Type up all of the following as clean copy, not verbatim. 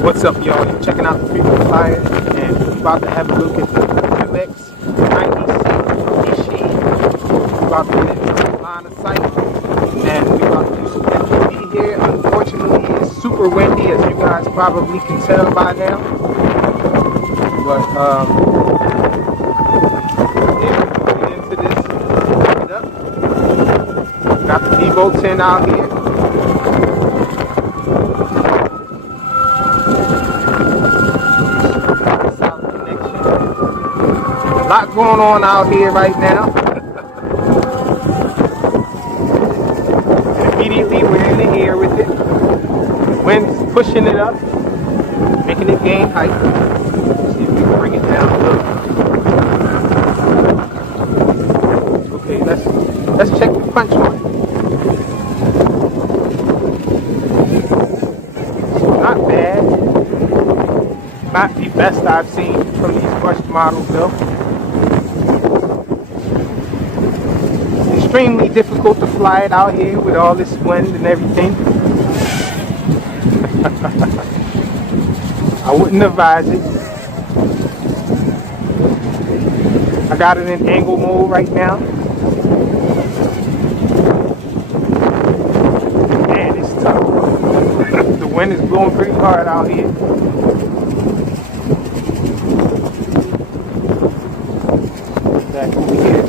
What's up, y'all? You're checking out the frequent flyer, and we're about to have a look at the QX90C from Eachine. We're about to get into the line of sight, and we're about to do some FPV here. Unfortunately, it's super windy, as you guys probably can tell by now. But yeah, we're going into this. Pick it up. Got the Devo 10 out here. A lot going on out here right now. And immediately we're in the air with it. The wind's pushing it up, making it gain height. Let's see if we can bring it down a little. Okay, let's check the punch on it. Not bad. Not the best I've seen from these brushed models though. Extremely difficult to fly it out here with all this wind and everything. I wouldn't advise it. I got it in angle mode right now. Man, it's tough. The wind is blowing pretty hard out here. Back over here.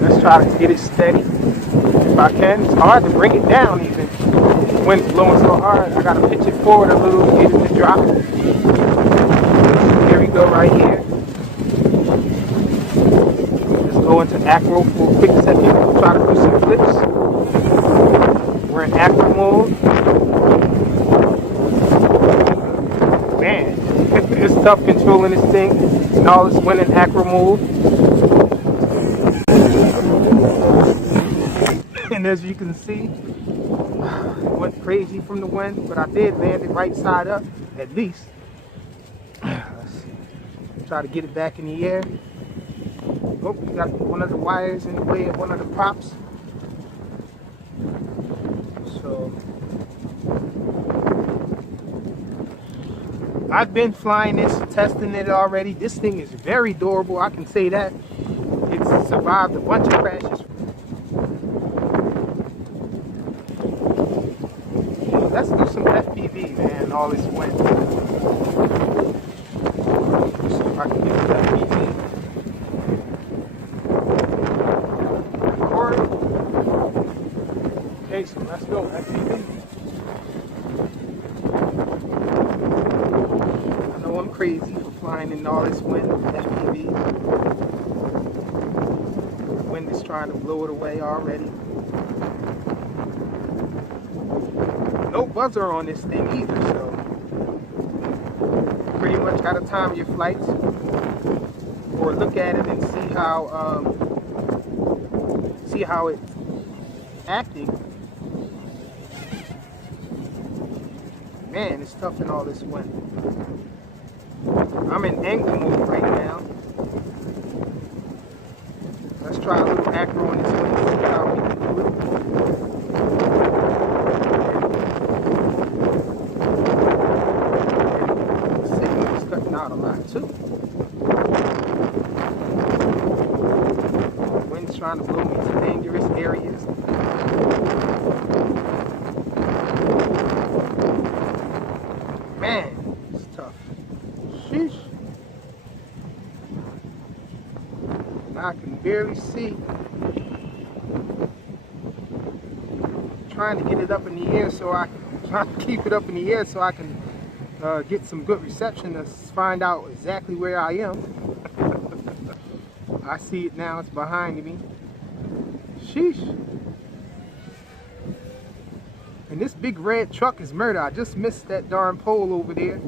Let's try to get it steady if I can. It's hard to bring it down even. The wind's blowing so hard, I gotta pitch it forward a little to get it to drop. Here we go right here. Let's go into acro for a quick second. We'll try to do some flips. We're in acro mode. Man, it's tough controlling this thing and all this wind in acro mode. And as you can see, it went crazy from the wind, but I did land it right side up, at least. Let's try to get it back in the air. Oh, we got one of the wires in the way of one of the props. So, I've been flying this, testing it already. This thing is very durable, I can say that. It's survived a bunch of crashes. Let's do some FPV, man, all this wind. Let's see if I can get the FPV. Record. Okay, so let's go, FPV. I know I'm crazy for flying in all this wind, FPV. The wind is trying to blow it away already. No buzzer on this thing either, so pretty much gotta time your flights or look at it and see how it's acting. Man, it's tough in all this wind. I'm in angle mode right now. Let's try a little acro on this wind and see how we can do it. Out a lot too. The wind's trying to blow me to dangerous areas. Man, it's tough. Sheesh. I can barely see. Trying to get it up in the air so I can keep it up in the air so I can get some good reception to find out exactly where I am. I see it now, it's behind me. Sheesh. And this big red truck is murder. I just missed that darn pole over there.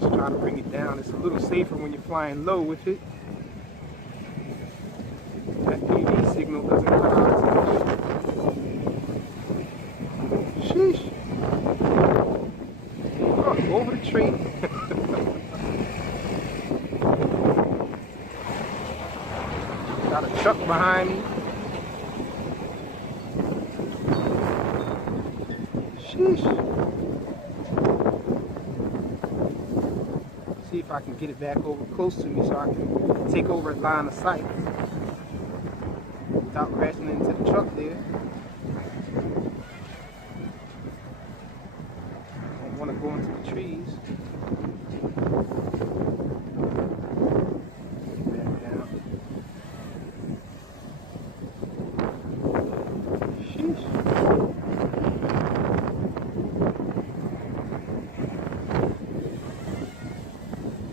Let's try to bring it down. It's a little safer when you're flying low with it. That PV signal doesn't cut out as much. Sheesh. Oh, over the tree. Got a truck behind me. Sheesh. See if I can get it back over close to me so I can take over line of sight without crashing into the truck there. Don't want to go into the trees. Back down. Sheesh.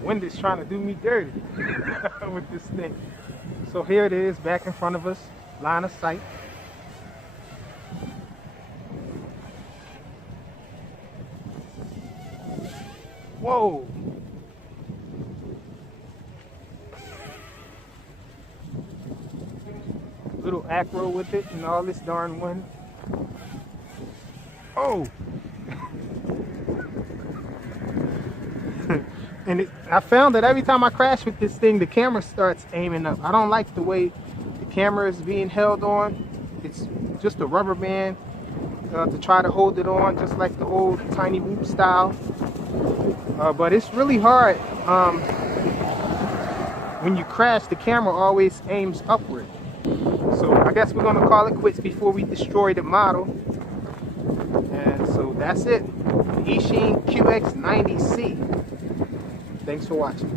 Wind is trying to do me dirty with this thing. So here it is back in front of us, line of sight. Whoa! Little acro with it and all this darn wind. Oh! And I found that every time I crash with this thing, the camera starts aiming up. I don't like the way the camera is being held on. It's just a rubber band to try to hold it on, just like the old Tiny Whoop style. But it's really hard. When you crash, the camera always aims upward. So I guess we're gonna call it quits before we destroy the model. And so that's it. The Eachine QX90C. Thanks for watching.